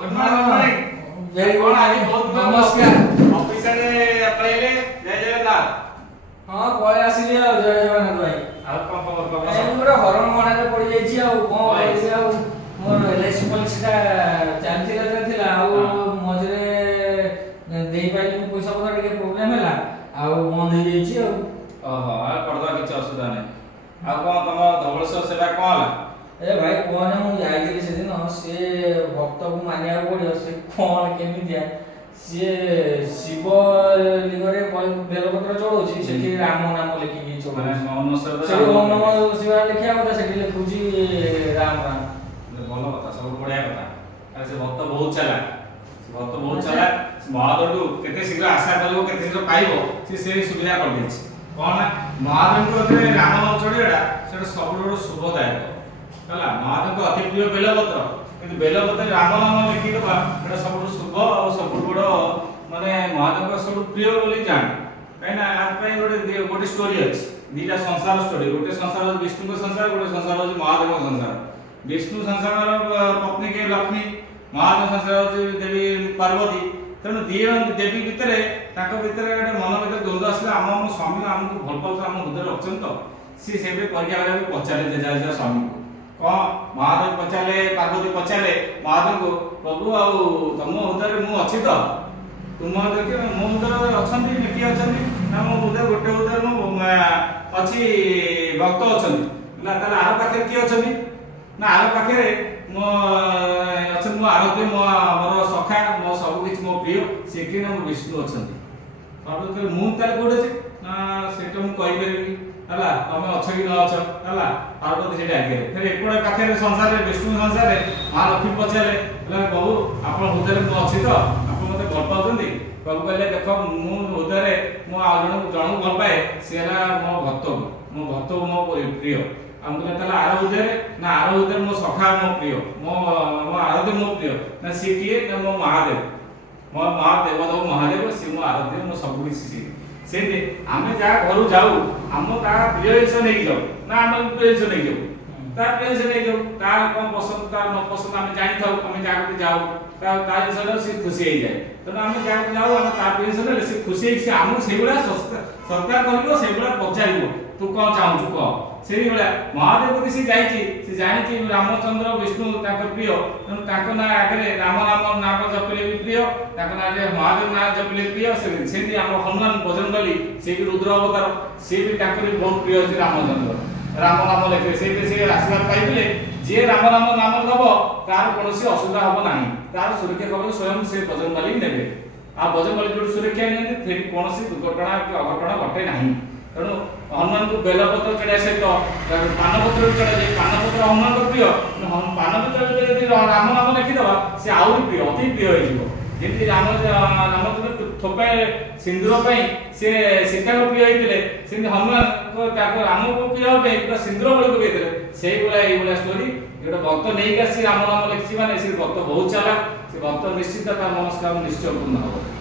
Good morning very good आज बहुत नमस्कार ऑफिस रे पळेले जय जगन्नाथ हां पळे आसिली आ जय जगन्नाथ भाई आ कम ए पूरा हरण मणारे पड़ी जाईची आ कोन करबे आ मोर एलआईसी पॉलिसी टा चालथिला आ मजरे देई पाइली पैसा पता टिके प्रॉब्लम हैला आ बंद हो जाईची आ ओहो आ करदवा किछ असुविधा नै आ कोन तम धवळेश्वर सेवा कोन होला ए भाई कोन मु जाईली से दिन से भक्त को मानिया पड़ियो से कोन केमी दिया से शिव लिंगरे बेलपत्र चढ़ौछि सेठी राम नाम लिखि चढ़ौछि ओम नमः शिवाय से ओम नमः शिवाय लिखिया କଥା सेठी लिखुछि राम राम ଭଲ କଥା ସବୁ ବଢିया କଥା आ से भक्त बहुत चला से भक्त बहुत चला महादेव केते शीघ्र आशा करबो केते शीघ्र पाइबो से सुविधा कर देछि कोन महादेव को अते राम नाम चढ़ेडा सेटा सबरो शुभदायक हला महादेव को अति प्रिय बेलपत्र किंतु बेलपत्र राम नाम लिखि दबा एटा सबरो शुभ और सबरो बड़ माने महादेव को सब प्रिय बोली जान काइना आज पई गोटे स्टोरी अछि दीटा संसार स्टोरी गोटे संसार विष्णु को संसार गोटे संसार महादेव को संसार विष्णु संसार पत्नी के लक्ष्मी महादेव संसार देवी पार्वती तेणु दी देवी भितर भितर गोटे मन भर द्वंद्व आसला आम स्वामी आमको भल पाऊँ आम हृदय रखते तो सी से परीक्षा करा पचारे जेजा स्वामी को कौन महादेव पचारे पार्वती पचारे महादेव को प्रभु आ तुम हृदय मु अच्छी तो तुम हृदय मो हृदय अच्छा किए अच्छा ना मो हृदय गोटे हृदय अच्छी भक्त अच्छा आर पाखे किए अच्छा ना आर पाखे मो अच्छा मो आरोग्य मोर सखा मो सब किछ मो प्रिय से कि ना विष्णु अच्छा पार्वती मु ताले कोड अछि ना सेटा मु कहि परबी हला तमे अछ कि न अछ हला पार्वती सेटा आगे फिर एकोडे पाखे संसार रे विष्णु संसार रे महालक्ष्मी पचारे हला बहु आपण हृदय मु अछि तो आपण मते भल पाउछन्ती प्रभु कहले देखो मु हृदय मु आ जण भल पाए से हला मो भक्त मो प्रिय हमको तला आरो हृदय ना आरो हृदय मो सखा मो प्रिय मो आराध्य मो प्रिय ना से किए ना मो महादेव तो महादेव से मो आराध्य मो सब कुछ से आमे जा घर जाऊ हम ता प्रिय जिनिस नहीं जाऊ ना हम प्रिय जिनिस नहीं जाऊ ता प्रिय जिनिस नहीं जाऊ ता कौन पसंद ता न पसंद हम जानि थाऊ हम जाके जाऊ ता जिनिस से खुशी हो जाए तो हम जाके जाऊ हम ता प्रिय जिनिस से खुशी से हम से गुला सरकार करबो से गुला पचारिबो तू कौन चाहू कह से महादेव को सी जाई से जानी रामचंद्र विष्णु ताक प्रिय तेणु ताक ना आगे राम नाम नाम जपले भी प्रिय ताक ना आगे महादेव ना जपले प्रिय से हम हनुमान भजन कली से भी रुद्र अवतार से भी ताक बहुत प्रिय अछि रामचंद्र राम नाम लेखे से आशीर्वाद पाइले जे राम नाम दब तार कोनोसी असुविधा हबो नाही तार सुरक्षा कबो स्वयं से भजन कली नेबे आ भजन कली जो सुरक्षा नै फेर कोनोसी दुर्घटना कि अघटना घटे नाही तेणु हनुमान को बेलपत्र चढ़ा सहित पानपत्र चढ़ा जाए पानपत्र हनुमान को प्रिय पानपत्र यदि राम नाम लिखिदबा से आउरी प्रिय अति प्रिय हो जमी रामचंद्र थोपाए सिंदूर से सीता को प्रिय होते से हनुमान को राम को प्रिय पूरा सिंदूर बड़ी पकड़े से भाया स्टोरी गोटे भक्त नहीं आसी राम नाम लिखी माने से भक्त बहुत चालाक से भक्त निश्चित मनस्कामना निश्चय पूर्ण हम।